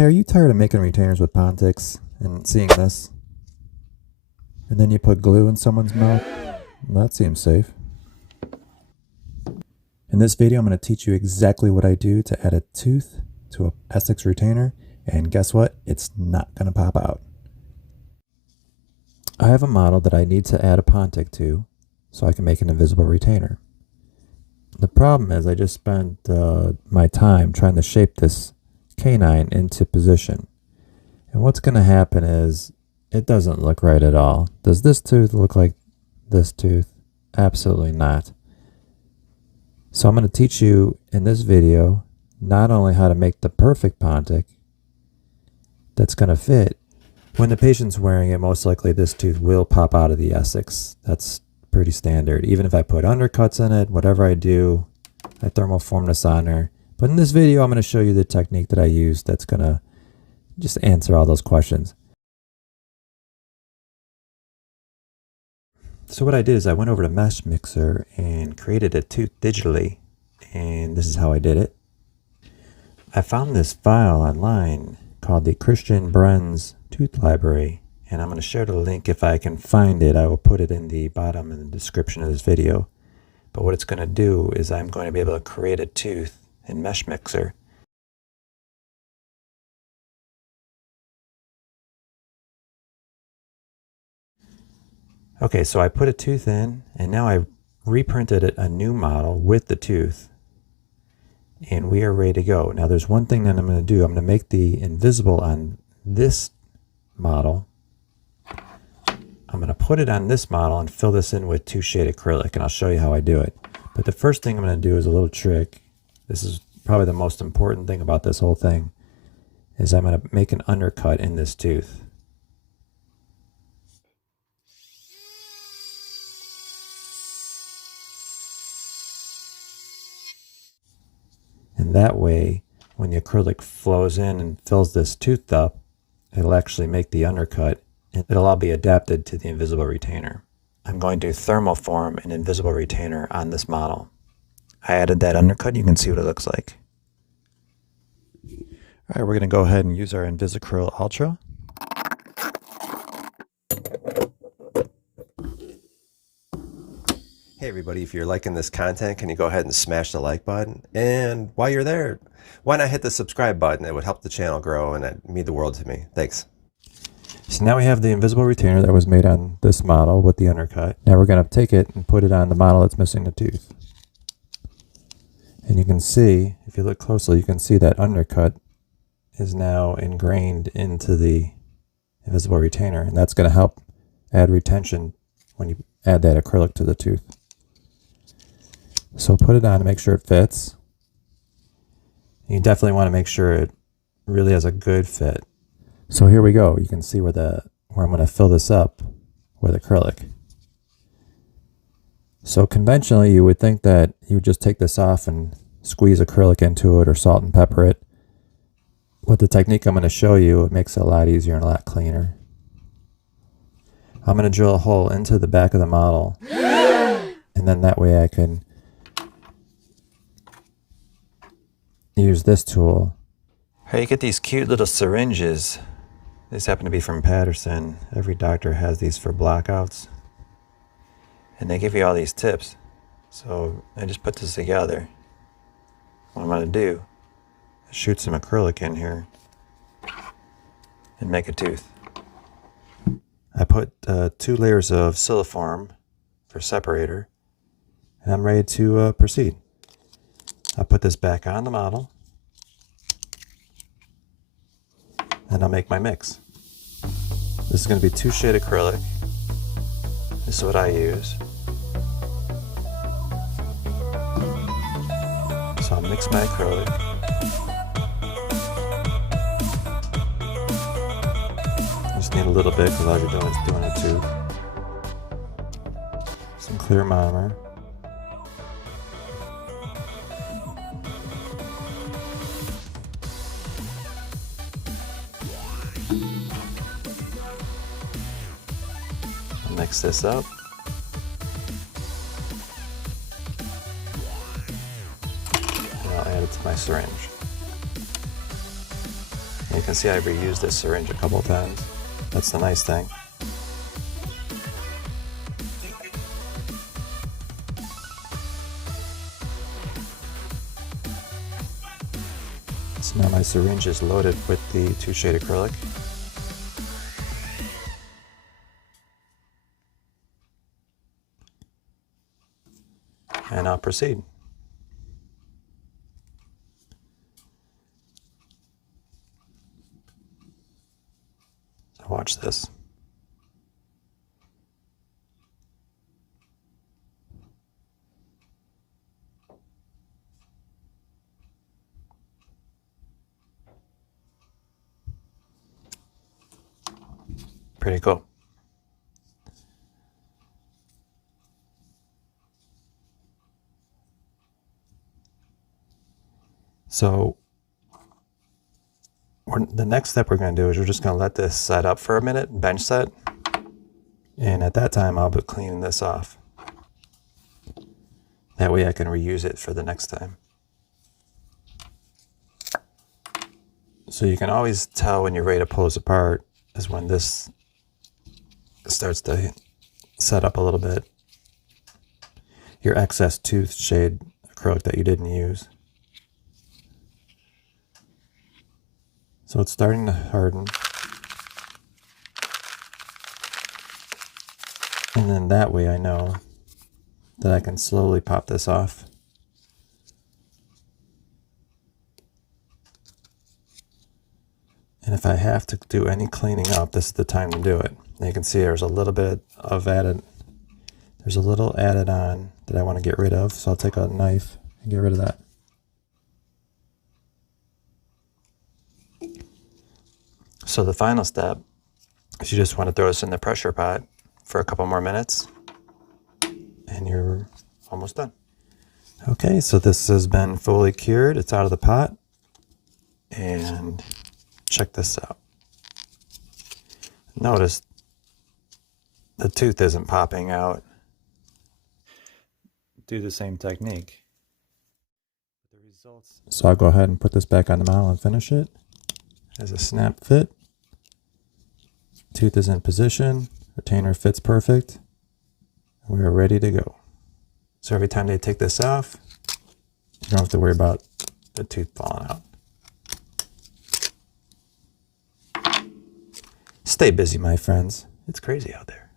Hey, are you tired of making retainers with Pontics and seeing this? And then you put glue in someone's mouth? Well, that seems safe. In this video, I'm going to teach you exactly what I do to add a tooth to a Essex retainer, and guess what? It's not going to pop out. I have a model that I need to add a Pontic to so I can make an invisible retainer. The problem is I just spent my time trying to shape this canine into position. And what's going to happen is it doesn't look right at all. Does this tooth look like this tooth? Absolutely not. So I'm going to teach you in this video not only how to make the perfect Pontic that's going to fit. When the patient's wearing it, most likely this tooth will pop out of the Essex. That's pretty standard. Even if I put undercuts in it, whatever I do, I thermoform this on there. But in this video, I'm going to show you the technique that I use that's going to just answer all those questions. So what I did is I went over to Mesh Mixer and created a tooth digitally, and this is how I did it. I found this file online called the Christian Brenz Tooth Library, and I'm going to share the link if I can find it. I will put it in the bottom in the description of this video. But what it's going to do is I'm going to be able to create a tooth in Mesh Mixer. Okay, so I put a tooth in, and now I reprinted it a new model with the tooth, and we are ready to go. Now there's one thing that I'm going to do. I'm going to make the invisible on this model. I'm going to put it on this model and fill this in with 2-shade acrylic, and I'll show you how I do it. But the first thing I'm going to do is a little trick. This is probably the most important thing about this whole thing, is I'm going to make an undercut in this tooth. And that way, when the acrylic flows in and fills this tooth up, it'll actually make the undercut, and it'll all be adapted to the invisible retainer. I'm going to thermoform an invisible retainer on this model. I added that undercut. You can see what it looks like. All right, we're going to go ahead and use our Invisacryl Ultra. Hey everybody, if you're liking this content, can you go ahead and smash the like button? And while you're there, why not hit the subscribe button? It would help the channel grow and it'd mean the world to me. Thanks. So now we have the invisible retainer that was made on this model with the undercut. Now we're going to take it and put it on the model that's missing the tooth. And you can see, if you look closely, you can see that undercut is now ingrained into the invisible retainer. And that's going to help add retention when you add that acrylic to the tooth. So put it on to make sure it fits. You definitely want to make sure it really has a good fit. So here we go. You can see where I'm going to fill this up with acrylic. So conventionally, you would think that you would just take this off and squeeze acrylic into it or salt and pepper it. With the technique I'm going to show you, it makes it a lot easier and a lot cleaner. I'm going to drill a hole into the back of the model, and then that way I can use this tool. Hey, you get these cute little syringes. These happen to be from Patterson. Every doctor has these for blockouts. And they give you all these tips. So I just put this together. What I'm going to do is shoot some acrylic in here and make a tooth. I put 2 layers of siliform for separator, and I'm ready to proceed. I'll put this back on the model, and I'll make my mix. This is going to be 2-shade acrylic. This is what I use. So I'll mix my acrylic. Just need a little bit because all you're doing is doing a tooth. Some clear monomer. Mix this up. And I'll add it to my syringe. And you can see I've reused this syringe a couple times. That's the nice thing. So now my syringe is loaded with the 2-shade acrylic. And I'll proceed. So watch this. Pretty cool. So the next step we're going to do is we're just going to let this set up for a minute, bench set. And at that time, I'll be cleaning this off. That way I can reuse it for the next time. So you can always tell when you're ready to pull this apart is when this starts to set up a little bit. Your excess 2-shade acrylic that you didn't use. So it's starting to harden. And then that way I know that I can slowly pop this off. And if I have to do any cleaning up, this is the time to do it. And you can see there's a little bit of added on that I want to get rid of. So I'll take a knife and get rid of that. So the final step is you just want to throw this in the pressure pot for a couple more minutes and you're almost done. Okay, so this has been fully cured. It's out of the pot. And check this out. Notice the tooth isn't popping out. Do the same technique. So I'll go ahead and put this back on the model and finish it. As a snap fit. Tooth is in position. Retainer fits perfect. We are ready to go. So every time they take this off, you don't have to worry about the tooth falling out. Stay busy, my friends. It's crazy out there.